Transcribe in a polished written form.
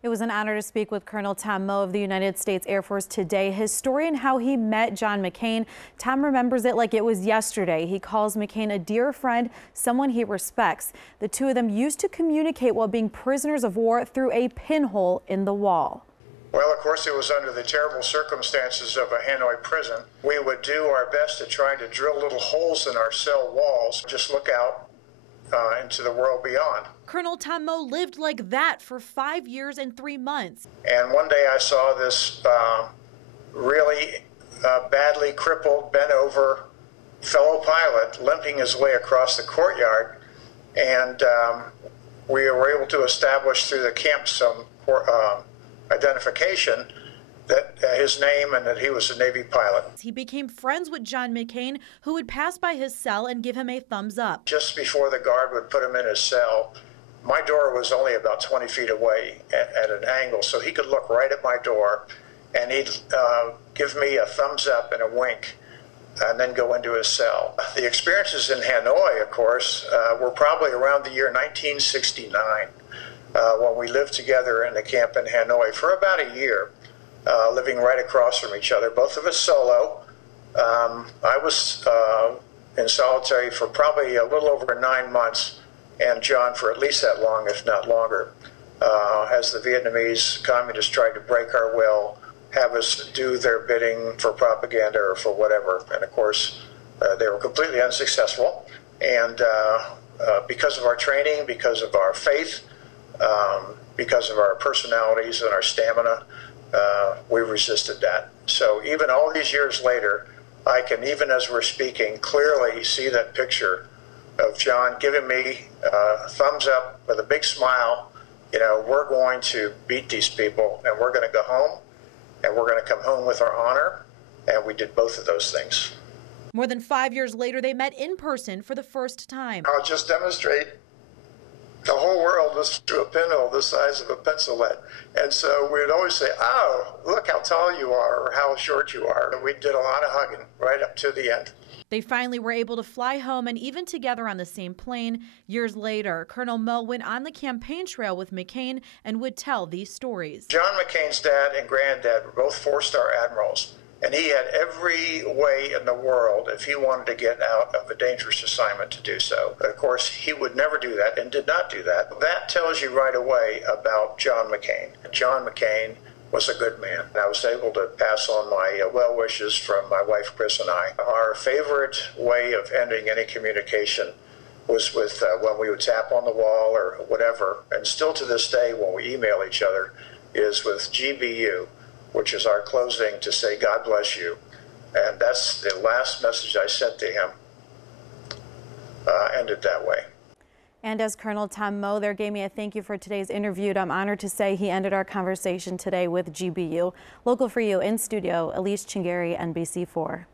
It was an honor to speak with Colonel Tom Moe of the United States Air Force today. His story and how he met John McCain. Tom remembers it like it was yesterday. He calls McCain a dear friend, someone he respects. The two of them used to communicate while being prisoners of war through a pinhole in the wall. Well, of course, it was under the terrible circumstances of a Hanoi prison. We would do our best to try to drill little holes in our cell walls, just look out into the world beyond. Colonel Tom Moe lived like that for 5 years and 3 months. And one day I saw this really badly crippled, bent over fellow pilot limping his way across the courtyard. And we were able to establish through the camp some identification that his name and that he was a Navy pilot. He became friends with John McCain, who would pass by his cell and give him a thumbs up. Just before the guard would put him in his cell, my door was only about 20 feet away at an angle, so he could look right at my door, and he'd give me a thumbs up and a wink, and then go into his cell. The experiences in Hanoi, of course, were probably around the year 1969, when we lived together in the camp in Hanoi for about a year. Living right across from each other, both of us solo. I was in solitary for probably a little over 9 months, and John for at least that long, if not longer, as the Vietnamese communists tried to break our will, have us do their bidding for propaganda or for whatever. And of course, they were completely unsuccessful. And because of our training, because of our faith, because of our personalities and our stamina, we resisted that. So even all these years later, I can, even as we're speaking, clearly see that picture of John giving me a thumbs up with a big smile. You know, we're going to beat these people, and we're going to go home, and we're going to come home with our honor. And we did both of those things. More than 5 years later, they met in person for the first time. I'll just demonstrate. The whole world was through a pinhole the size of a pencil lead. And so we'd always say, oh, look how tall you are or how short you are. And we did a lot of hugging right up to the end. They finally were able to fly home and even together on the same plane. Years later, Colonel Moe went on the campaign trail with McCain and would tell these stories. John McCain's dad and granddad were both four-star admirals. And he had every way in the world, if he wanted to get out of a dangerous assignment, to do so. But of course, he would never do that and did not do that. That tells you right away about John McCain. John McCain was a good man. I was able to pass on my well wishes from my wife, Chris, and I. Our favorite way of ending any communication was with when we would tap on the wall or whatever. And still to this day, when we email each other, is with GBU, which is our closing to say, God bless you. And that's the last message I sent to him, ended that way. And as Colonel Tom Moe there gave me a thank you for today's interview, I'm honored to say he ended our conversation today with GBU. Local for you in studio, Elise Chingari, NBC4.